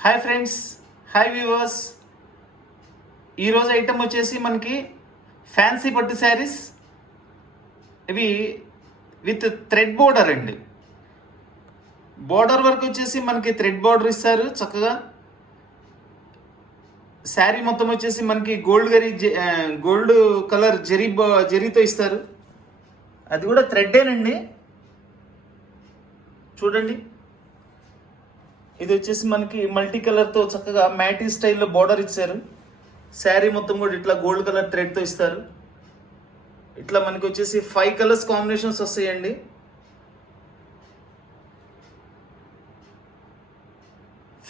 Hi friends, hi viewers. ఈరోజు item వచ్చేసి మనకి ఫ్యాన్సీ పట్టు శారీస్. ఇవి విత్ థ్రెడ్ బోర్డర్ అండి. బోర్డర్ వర్క్ వచ్చేసి మనకి థ్రెడ్ బోర్డర్ ఇస్తారు చక్కగా. శారీ మొత్తం వచ్చేసి మనకి గోల్డ్ కలర్ జరీతో ఇస్తారు. అది కూడా థ్రెడ్డేనండి. చూడండి, ఇది వచ్చేసి మనకి మల్టీ కలర్తో చక్కగా మ్యాటీ స్టైల్లో బోర్డర్ ఇచ్చారు. శారీ మొత్తం కూడా ఇట్లా గోల్డ్ కలర్ థ్రెడ్తో ఇస్తారు. ఇట్లా మనకి వచ్చేసి 5 కలర్స్ కాంబినేషన్స్ వస్తాయండి.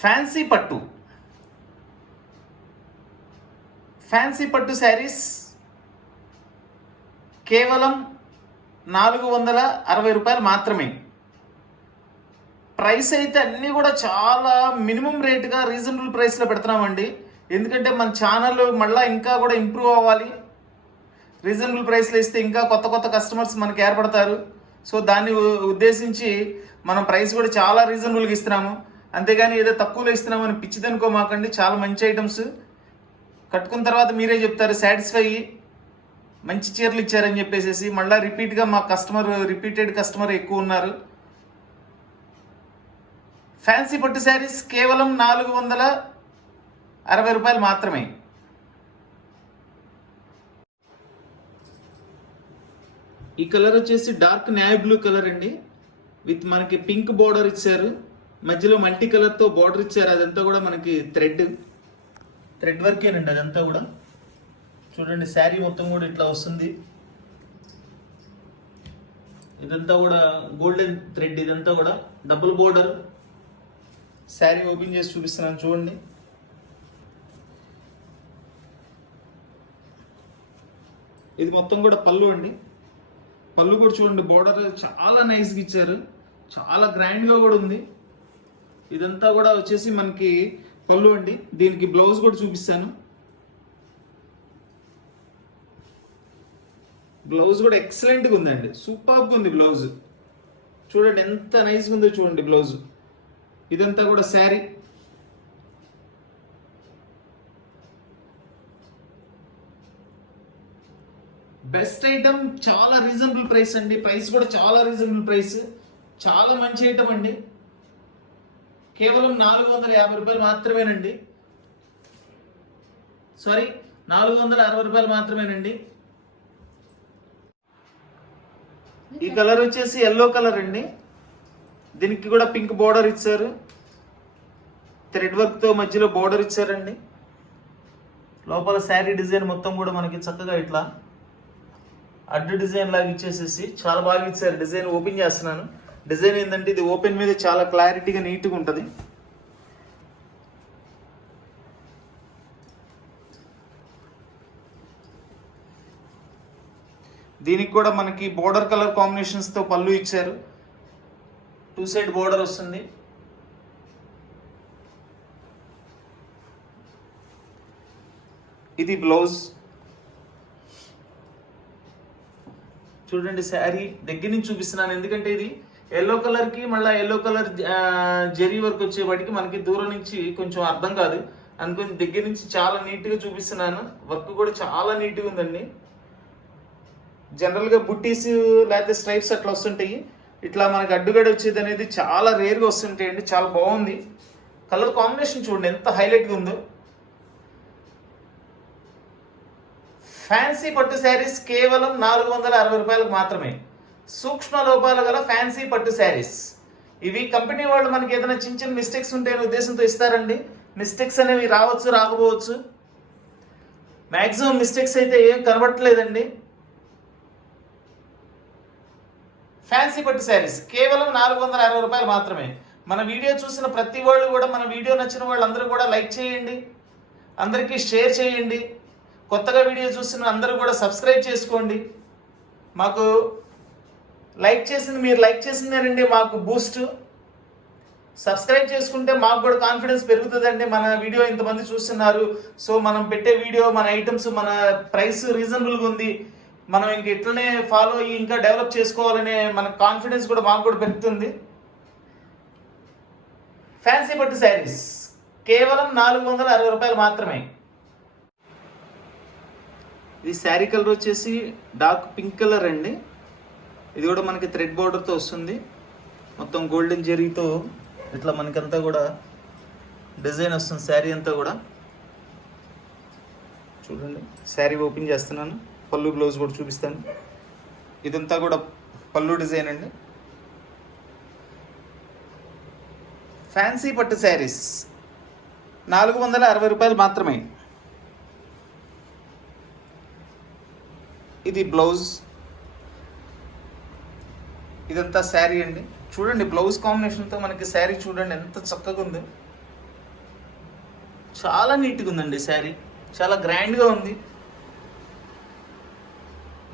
ఫ్యాన్సీ పట్టు శారీస్ కేవలం 460 రూపాయలు మాత్రమే. ప్రైస్ అయితే అన్నీ కూడా చాలా మినిమం రేటుగా రీజనబుల్ ప్రైస్లో పెడుతున్నామండి. ఎందుకంటే మన ఛానల్ మళ్ళీ ఇంకా కూడా ఇంప్రూవ్ అవ్వాలి. రీజనబుల్ ప్రైస్లో ఇస్తే ఇంకా కొత్త కస్టమర్స్ మనకి ఏర్పడతారు. సో దాన్ని ఉద్దేశించి మనం ప్రైస్ కూడా చాలా రీజనబుల్గా ఇస్తున్నాము. అంతేగాని ఏదో తక్కువలో ఇస్తున్నామని పిచ్చిదనుకో మాకండి. చాలా మంచి ఐటమ్స్ కట్టుకున్న తర్వాత మీరే చెప్తారు సాటిస్ఫై అయ్యి మంచి చీరలు ఇచ్చారని చెప్పేసి. మళ్ళీ రిపీటెడ్ కస్టమర్ ఎక్కువ ఉన్నారు. ఫ్యాన్సీ పట్టు శారీస్ కేవలం 460 రూపాయలు మాత్రమే. ఈ కలర్ వచ్చేసి డార్క్ నేవీ బ్లూ కలర్ అండి. విత్ మనకి పింక్ బోర్డర్ ఇచ్చారు. మధ్యలో మల్టీ కలర్తో బోర్డర్ ఇచ్చారు. అదంతా కూడా మనకి థ్రెడ్ వర్కేనండి అదంతా కూడా. చూడండి, శారీ మొత్తం కూడా ఇట్లా వస్తుంది. ఇదంతా కూడా గోల్డెన్ థ్రెడ్. ఇదంతా కూడా డబుల్ బోర్డర్. శారీ ఓపెన్ చేసి చూపిస్తున్నాను చూడండి. ఇది మొత్తం కూడా పళ్ళు అండి. పళ్ళు కూడా చూడండి, బోర్డర్ చాలా నైస్గా ఇచ్చారు. చాలా గ్రాండ్గా కూడా ఉంది. ఇదంతా కూడా వచ్చేసి మనకి పళ్ళు అండి. దీనికి బ్లౌజ్ కూడా చూపిస్తాను. బ్లౌజ్ కూడా ఎక్సలెంట్గా ఉందండి. సూపర్గా ఉంది బ్లౌజ్. చూడండి ఎంత నైస్గా ఉందో చూడండి బ్లౌజ్. ఇదంతా కూడా శారీ. బెస్ట్ ఐటమ్, చాలా రీజనబుల్ ప్రైస్ అండి. ప్రైస్ కూడా చాలా రీజనబుల్ ప్రైస్. చాలా మంచి ఐటమ్ అండి. కేవలం 450 రూపాయలు మాత్రమేనండి. 460 రూపాయలు మాత్రమేనండి. ఈ కలర్ వచ్చేసి ఎల్లో కలర్ అండి. దీనికి కూడా పింక్ బోర్డర్ ఇచ్చారు. థ్రెడ్ వర్క్తో మధ్యలో బోర్డర్ ఇచ్చారండి. లోపల శారీ డిజైన్ మొత్తం కూడా మనకి చక్కగా ఇట్లా అడ్డు డిజైన్ లాగా ఇచ్చేసేసి చాలా బాగా ఇచ్చారు. డిజైన్ ఓపెన్ చేస్తున్నాను. డిజైన్ ఏంటంటే ఇది ఓపెన్ మీద చాలా క్లారిటీగా నీట్గా ఉంటుంది. దీనికి కూడా మనకి బోర్డర్ కలర్ కాంబినేషన్స్తో పళ్ళు ఇచ్చారు. 2 సైడ్ బోర్డర్ వస్తుంది. ఇది బ్లౌజ్. చూడండి, శారీ దగ్గర నుంచి చూపిస్తున్నాను. ఎందుకంటే ఇది ఎల్లో కలర్కి మళ్ళీ ఎల్లో కలర్ జరీ వర్క్ వచ్చేవాటికి మనకి దూరం నుంచి కొంచెం అర్థం కాదు. అందుకని దగ్గర నుంచి చాలా నీట్గా చూపిస్తున్నాను. వర్క్ కూడా చాలా నీట్గా ఉందండి. జనరల్గా బుట్టీస్ లేకపోతే స్ట్రైప్స్ అట్లా వస్తుంటాయి. ఇట్లా మనకి అడ్డుగడ వచ్చేది అనేది చాలా రేర్గా వస్తుంటాయండి. చాలా బాగుంది. కలర్ కాంబినేషన్ చూడండి ఎంత హైలైట్గా ఉందో. ఫ్యాన్సీ పట్టు శారీస్ కేవలం 460 రూపాయలకు మాత్రమే. సూక్ష్మ లోపాలు గల ఫ్యాన్సీ పట్టు శారీస్. ఇవి కంపెనీ వాళ్ళు మనకి ఏదైనా చిన్న మిస్టేక్స్ ఉంటాయనే ఉద్దేశంతో ఇస్తారండి. మిస్టేక్స్ అనేవి రావచ్చు, రాకపోవచ్చు. మ్యాక్సిమం మిస్టేక్స్ అయితే ఏం కనబట్టలేదండి. ఫ్యాన్సీ పట్టు శారీస్ కేవలం 460 రూపాయలు మాత్రమే. మన వీడియో చూసిన ప్రతి వాళ్ళు కూడా, మన వీడియో నచ్చిన వాళ్ళందరూ కూడా లైక్ చేయండి, అందరికీ షేర్ చేయండి. కొత్తగా వీడియో చూసిన అందరూ కూడా సబ్స్క్రైబ్ చేసుకోండి. మాకు మీరు లైక్ చేసిందేనండి మాకు బూస్ట్. సబ్స్క్రైబ్ చేసుకుంటే మాకు కూడా కాన్ఫిడెన్స్ పెరుగుతుందండి. మన వీడియో ఇంతమంది చూస్తున్నారు, సో మనం పెట్టే వీడియో, మన ఐటమ్స్, మన ప్రైస్ రీజనబుల్గా ఉంది, మనం ఇంక ఇట్లనే ఫాలో అయ్యి ఇంకా డెవలప్ చేసుకోవాలనే మన కాన్ఫిడెన్స్ కూడా మాకు కూడా పెరుగుతుంది. ఫ్యాన్సీ పట్టు శారీస్ కేవలం 460 రూపాయలు మాత్రమే. ఇది శారీ కలర్ వచ్చేసి డార్క్ పింక్ కలర్ అండి. ఇది కూడా మనకి థ్రెడ్ బార్డర్తో వస్తుంది. మొత్తం గోల్డెన్ జెరీతో ఇట్లా మనకంతా కూడా డిజైన్ వస్తుంది. శారీ అంతా కూడా చూడండి. శారీ ఓపెన్ చేస్తున్నాను, పళ్ళు బ్లౌజ్ కూడా చూపిస్తాను. ఇదంతా కూడా పళ్ళు డిజైన్ అండి. ఫ్యాన్సీ పట్టు శారీస్ 460 రూపాయలు మాత్రమే. ఇది బ్లౌజ్, ఇదంతా శారీ అండి. చూడండి బ్లౌజ్ కాంబినేషన్తో మనకి శారీ చూడండి ఎంత చక్కగా ఉంది. చాలా నీట్గా ఉందండి శారీ, చాలా గ్రాండ్గా ఉంది.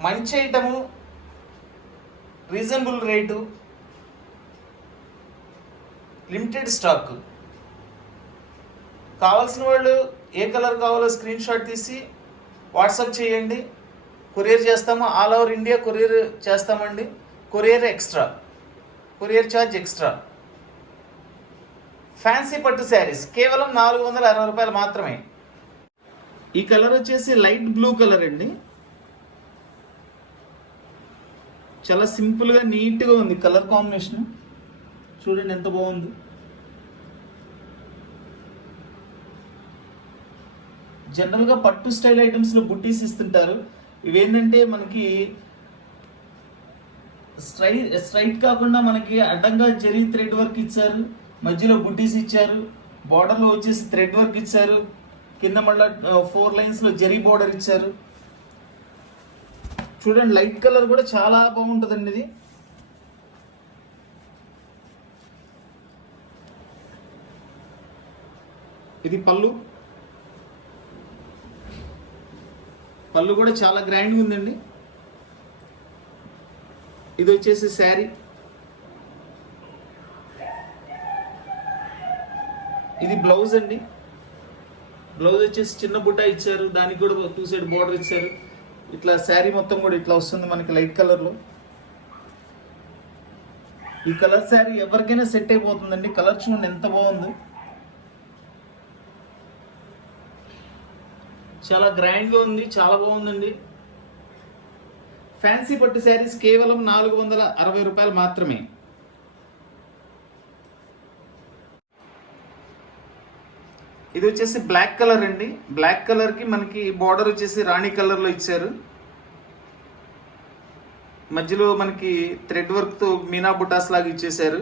మంచి item, reasonable rate, limited stock. కావాల్సిన వాళ్ళు ఏ కలర్ కావాలో స్క్రీన్ షాట్ తీసి వాట్సాప్ చేయండి. కొరియర్ చేస్తాము, ఆల్ ఓవర్ ఇండియా కొరియర్ చేస్తామండి. Courier extra, courier charge extra. Fancy పట్టు శారీస్ కేవలం 460 రూపాయలు మాత్రమే. ఈ కలర్ వచ్చేసి లైట్ బ్లూ కలర్ అండి. చాలా సింపుల్గా నీట్గా ఉంది కలర్ కాంబినేషన్. చూడండి ఎంత బాగుంది. జనరల్గా పట్టు స్టైల్ ఐటమ్స్లో బుట్టీస్ ఇస్తుంటారు. ఇవేంటంటే మనకి స్ట్రైట్ కాకుండా మనకి అడ్డంగా జరీ థ్రెడ్ వర్క్ ఇచ్చారు, మధ్యలో బుట్టీస్ ఇచ్చారు, బార్డర్లో వచ్చేసి థ్రెడ్ వర్క్ ఇచ్చారు, కింద మళ్ళీ 4 లైన్స్లో జరీ బార్డర్ ఇచ్చారు. చూడండి లైట్ కలర్ కూడా చాలా బాగుంటుందండి ఇది. ఇది పళ్ళు, పళ్ళు కూడా చాలా గ్రాండ్గా ఉందండి. ఇది వచ్చేసి శారీ, ఇది బ్లౌజ్ అండి. బ్లౌజ్ వచ్చేసి చిన్న బుట్ట ఇచ్చారు, దానికి కూడా 2 సైడ్ బార్డర్ ఇచ్చారు. ఇట్లా శారీ మొత్తం కూడా ఇట్లా వస్తుంది మనకి లైట్ కలర్లో. ఈ కలర్ శారీ ఎవరికైనా సెట్ అయిపోతుందండి. కలర్ చూడండి ఎంత బాగుందో, చాలా గ్రాండ్గా ఉంది, చాలా బాగుందండి. ఫ్యాన్సీ పట్టు శారీస్ కేవలం 460 రూపాయలు మాత్రమే. ఇది వచ్చేసి బ్లాక్ కలర్ అండి. బ్లాక్ కలర్కి మనకి బార్డర్ వచ్చేసి రాణి కలర్లో ఇచ్చారు. మధ్యలో మనకి థ్రెడ్ వర్క్తో మీనా బుటాస్ లాగా ఇచ్చేసారు.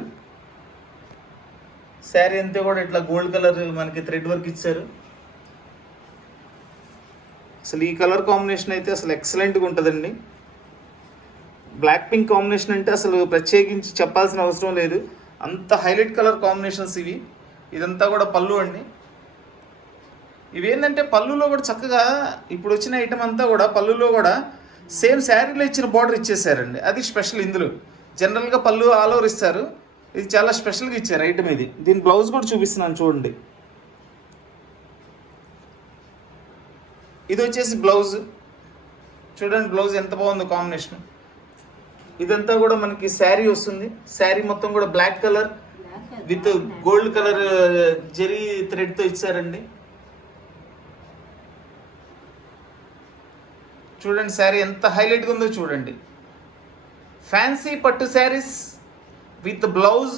శారీ అంతా కూడా ఇట్లా గోల్డ్ కలర్ మనకి థ్రెడ్ వర్క్ ఇచ్చారు. అసలు ఈ కలర్ కాంబినేషన్ అయితే అసలు ఎక్సలెంట్గా ఉంటుందండి. బ్లాక్ పింక్ కాంబినేషన్ అంటే అసలు ప్రత్యేకించి చెప్పాల్సిన అవసరం లేదు, అంత హైలైట్ కలర్ కాంబినేషన్స్ ఇవి. ఇదంతా కూడా పళ్ళు అండి. ఇవేంటంటే పళ్ళులో కూడా చక్కగా ఇప్పుడు వచ్చిన ఐటమ్ అంతా కూడా పళ్ళులో కూడా సేమ్ శారీలో ఇచ్చిన బార్డర్ ఇచ్చేసారండి. అది స్పెషల్. ఇందులో జనరల్గా పళ్ళు ఆల్ ఓవర్ ఇస్తారు, ఇది చాలా స్పెషల్గా ఇచ్చారు ఐటమ్ ఇది. దీని బ్లౌజ్ కూడా చూపిస్తున్నాను చూడండి. ఇది వచ్చేసి బ్లౌజ్ చూడండి, బ్లౌజ్ ఎంత బాగుందో కాంబినేషన్. ఇదంతా కూడా మనకి శారీ వస్తుంది. శారీ మొత్తం కూడా black colour with gold colour zari థ్రెడ్తో ఇచ్చారండి. చూడండి శారీ ఎంత హైలైట్గా ఉందో చూడండి. ఫ్యాన్సీ పట్టు saris with blouse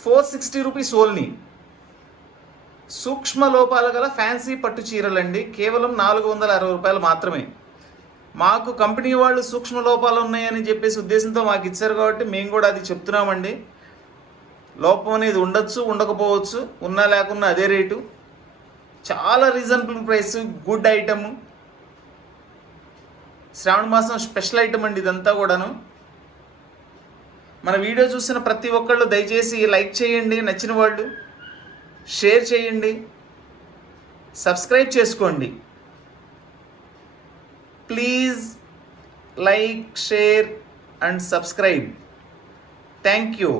460 rupees only. సూక్ష్మ లోపాలు గల ఫ్యాన్సీ పట్టు చీరలండి, కేవలం 460 రూపాయలు మాత్రమే. మాకు కంపెనీ వాళ్ళు సూక్ష్మ లోపాలు ఉన్నాయని చెప్పేసి ఉద్దేశంతో మాకు ఇచ్చారు కాబట్టి మేము కూడా అది చెప్తున్నామండి. లోపం అనేది ఉండొచ్చు, ఉండకపోవచ్చు, ఉన్నా లేకున్నా అదే రేటు. చాలా రీజనబుల్ ప్రైస్, గుడ్ ఐటమ్. శ్రావణ మాసం స్పెషల్ ఐటమ్ అండి ఇదంతా కూడాను. మన వీడియో చూసిన ప్రతి ఒక్కళ్ళు దయచేసి లైక్ చేయండి, నచ్చిన వాళ్ళు షేర్ చేయండి, సబ్స్క్రైబ్ చేసుకోండి. Please like, share and subscribe. Thank you.